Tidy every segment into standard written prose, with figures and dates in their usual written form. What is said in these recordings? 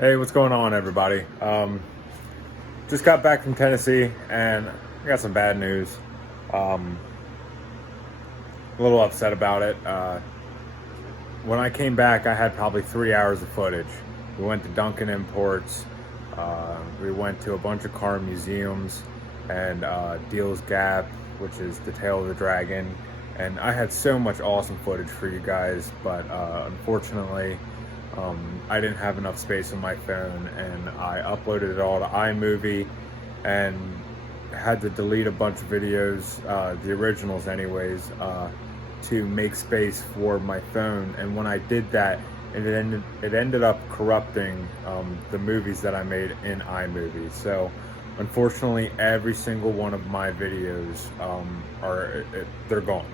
Hey, what's going on, everybody? Just got back from Tennessee, and I got some bad news. Um, a little upset about it. When I came back, I had probably 3 hours of footage. We went to Duncan Imports. We went to a bunch of car museums and Deals Gap, which is the tail of the dragon. And I had so much awesome footage for you guys, but unfortunately, I didn't have enough space on my phone, and I uploaded it all to iMovie and had to delete a bunch of videos, the originals anyways, to make space for my phone. And when I did that, it ended up corrupting the movies that I made in iMovie. So unfortunately, every single one of my videos they're gone.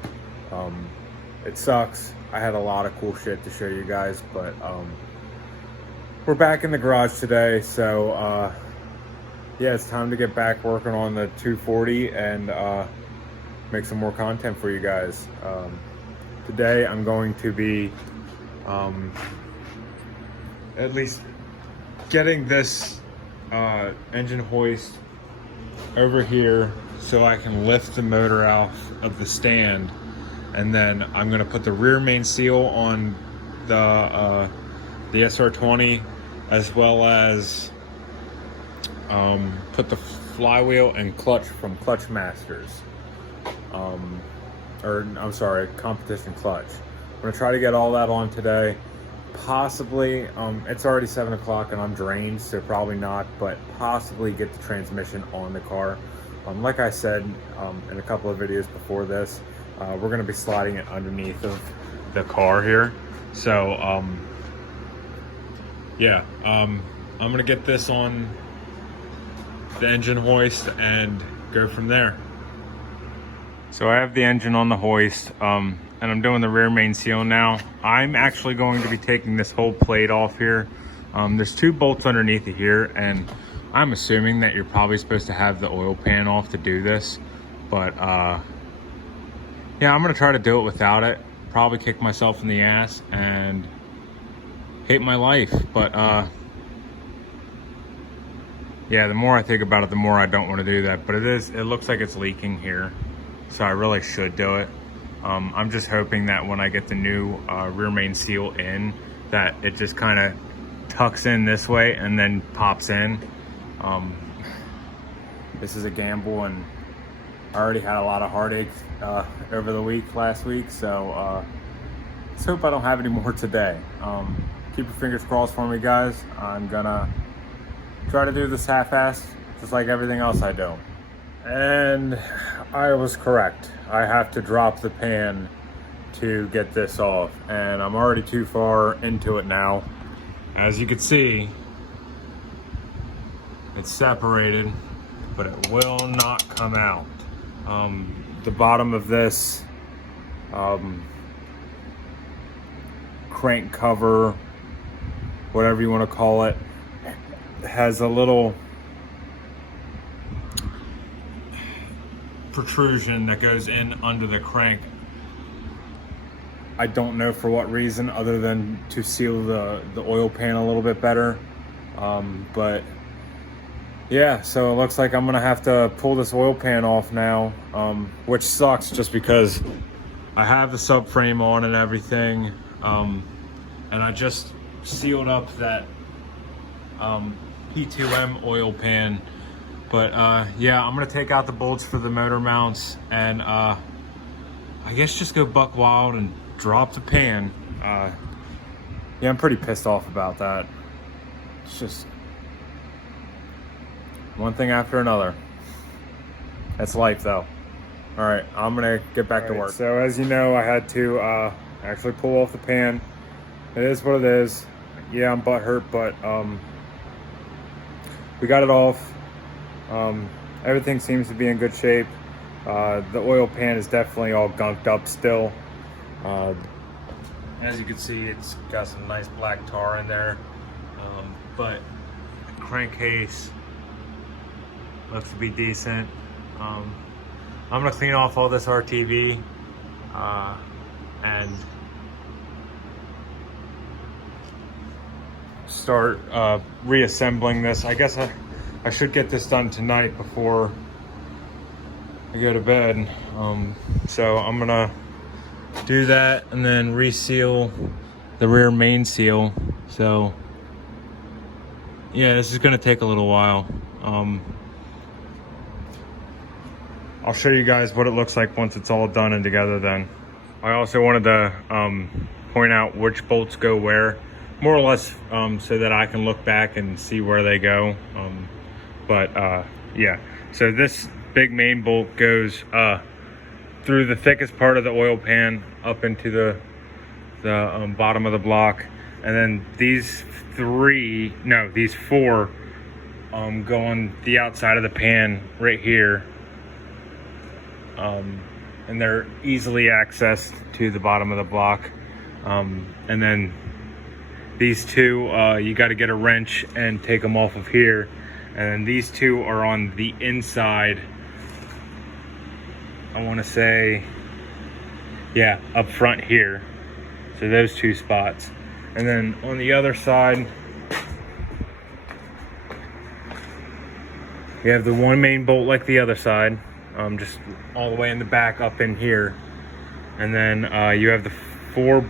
It sucks. I had a lot of cool shit to show you guys, but we're back in the garage today, so yeah, it's time to get back working on the 240 and make some more content for you guys. Today I'm going to be at least getting this engine hoist over here so I can lift the motor off of the stand, and then I'm going to put the rear main seal on the SR20, as well as put the flywheel and clutch from Clutch Masters, or I'm sorry, Competition Clutch. I'm going to try to get all that on today. Possibly, it's already 7 o'clock and I'm drained, so probably not, but possibly get the transmission on the car. Like I said in a couple of videos before this, we're going to be sliding it underneath of the car here. So yeah, I'm going to get this on the engine hoist and go from there. So I have the engine on the hoist, and I'm doing the rear main seal now. I'm actually going to be taking this whole plate off here. There's 2 bolts underneath it here, and I'm assuming that you're probably supposed to have the oil pan off to do this, but yeah, I'm gonna try to do it without it. Probably kick myself in the ass and hate my life, but yeah, the more I think about it, the more I don't want to do that. But it looks like it's leaking here, so I really should do it. I'm just hoping that when I get the new rear main seal in, that it just kind of tucks in this way and then pops in. This is a gamble, and I already had a lot of heartache over the last week, so let's hope I don't have any more today. Keep your fingers crossed for me, guys. I'm gonna try to do this half-assed, just like everything else I do. And I was correct. I have to drop the pan to get this off, and I'm already too far into it now. As you can see, it's separated, but it will not come out. The bottom of this crank cover, whatever you want to call it, has a little protrusion that goes in under the crank. I don't know for what reason, other than to seal the oil pan a little bit better. But yeah, so it looks like I'm gonna have to pull this oil pan off now, which sucks just because I have the subframe on and everything, and I just sealed up that P2M oil pan. But yeah, I'm gonna take out the bolts for the motor mounts, and I guess just go buck wild and drop the pan. Yeah, I'm pretty pissed off about that. It's just one thing after another. That's life, though. All right, I'm gonna get back to work. So as you know, I had to actually pull off the pan. It is what it is. Yeah, I'm butthurt, but we got it off. Everything seems to be in good shape. The oil pan is definitely all gunked up still. As you can see, it's got some nice black tar in there, but the crankcase looks to be decent. I'm gonna clean off all this RTV and start reassembling this. I guess I should get this done tonight before I go to bed. So I'm gonna do that and then reseal the rear main seal. So yeah, this is gonna take a little while. I'll show you guys what it looks like once it's all done and together then. I also wanted to point out which bolts go where, more or less, so that I can look back and see where they go. Yeah, so this big main bolt goes through the thickest part of the oil pan up into the bottom of the block, and then these four go on the outside of the pan right here. And they're easily accessed to the bottom of the block. And then these two, you got to get a wrench and take them off of here. And then these two are on the inside, I want to say, yeah, up front here. So those two spots. And then on the other side, you have the one main bolt like the other side. Just all the way in the back up in here, and then you have the four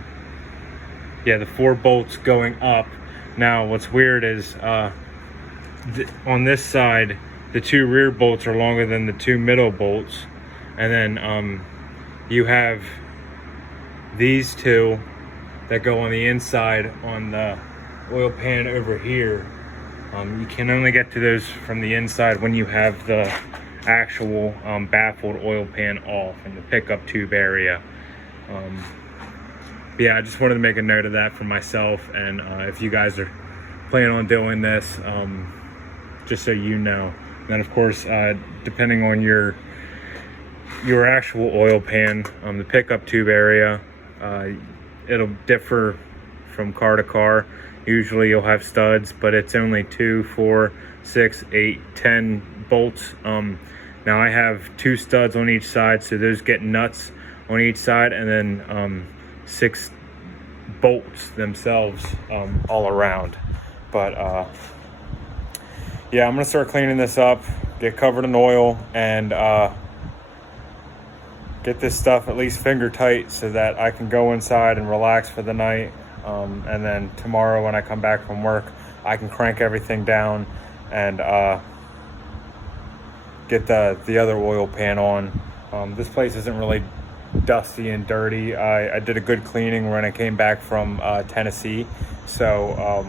bolts going up. Now what's weird is on this side the two rear bolts are longer than the two middle bolts, and then you have these two that go on the inside on the oil pan over here. You can only get to those from the inside when you have the actual baffled oil pan off in the pickup tube area. Yeah, I just wanted to make a note of that for myself, and if you guys are planning on doing this, just so you know. And then of course, depending on your actual oil pan, the pickup tube area, it'll differ from car to car. Usually you'll have studs, but it's only 2, 4, 6, 8, 10 bolts. Now I have 2 studs on each side, so those get nuts on each side, and then 6 bolts themselves all around. But yeah, I'm gonna start cleaning this up, get covered in oil, and get this stuff at least finger tight so that I can go inside and relax for the night. And then tomorrow when I come back from work, I can crank everything down and get the other oil pan on. This place isn't really dusty and dirty. I did a good cleaning when I came back from Tennessee, so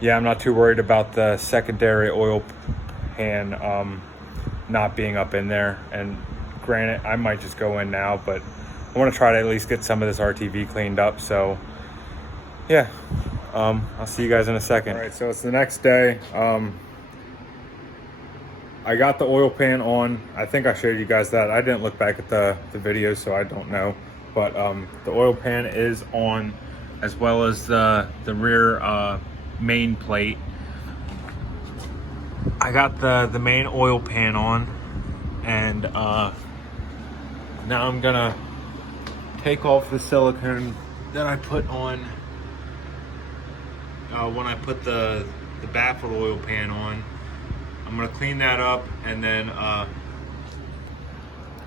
yeah, I'm not too worried about the secondary oil pan not being up in there. And granted, I might just go in now, but I want to try to at least get some of this RTV cleaned up. So yeah, I'll see you guys in a second. All right, so it's the next day. I got the oil pan on. I think I showed you guys that. I didn't look back at the video, so I don't know. But the oil pan is on, as well as the rear main plate. I got the main oil pan on, and now I'm gonna take off the silicone that I put on when I put the baffled oil pan on. I'm gonna clean that up, and then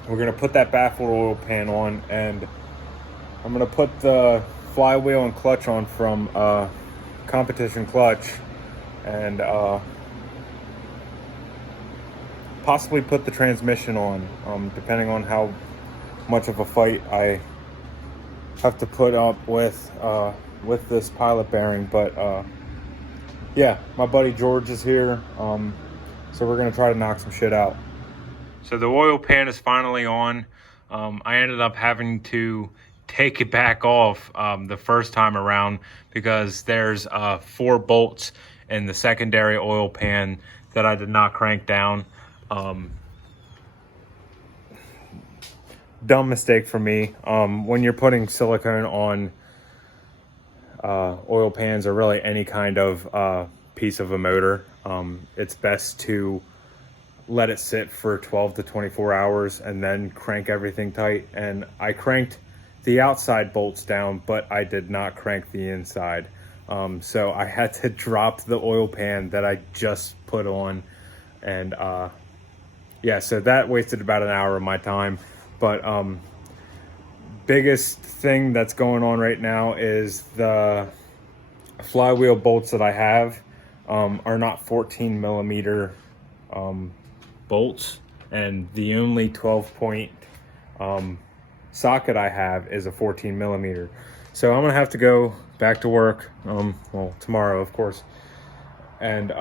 we're gonna put that baffled oil pan on, and I'm gonna put the flywheel and clutch on from Competition Clutch, and possibly put the transmission on, depending on how much of a fight I have to put up with this pilot bearing. But yeah, my buddy George is here. So we're gonna try to knock some shit out. So the oil pan is finally on. I ended up having to take it back off the first time around because there's 4 bolts in the secondary oil pan that I did not crank down. Dumb mistake for me. When you're putting silicone on oil pans, or really any kind of piece of a motor, it's best to let it sit for 12 to 24 hours and then crank everything tight. And I cranked the outside bolts down, but I did not crank the inside. So I had to drop the oil pan that I just put on, and yeah, so that wasted about an hour of my time. But biggest thing that's going on right now is the flywheel bolts that I have are not 14 millimeter bolts, and the only 12 point socket I have is a 14 millimeter. So I'm gonna have to go back to work, well, tomorrow of course, and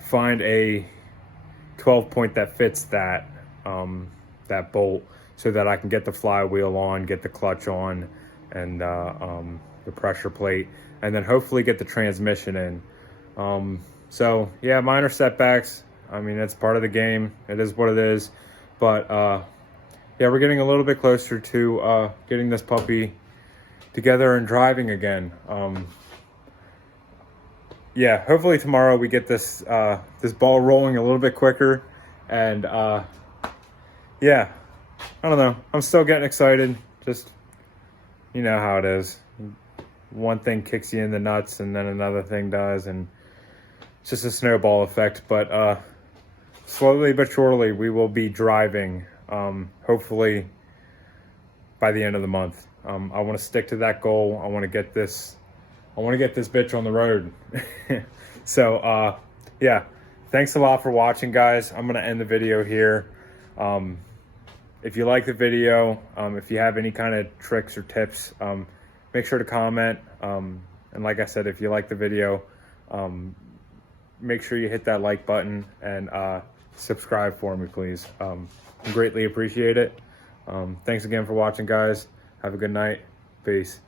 find a 12 point that fits that that bolt, so that I can get the flywheel on, get the clutch on, and the pressure plate, and then hopefully get the transmission in. So yeah, minor setbacks. I mean, it's part of the game. It is what it is. But yeah, we're getting a little bit closer to getting this puppy together and driving again. Yeah, hopefully tomorrow we get this this ball rolling a little bit quicker, and yeah, I don't know. I'm still getting excited. Just, you know how it is. One thing kicks you in the nuts, and then another thing does, and it's just a snowball effect. But slowly but surely, we will be driving. Hopefully by the end of the month. I want to stick to that goal. I want to get this. I want to get this bitch on the road. So yeah, thanks a lot for watching, guys. I'm gonna end the video here. If you like the video, if you have any kind of tricks or tips, make sure to comment. And like I said, if you like the video, make sure you hit that like button and subscribe for me, please. Greatly appreciate it. Thanks again for watching, guys. Have a good night. Peace.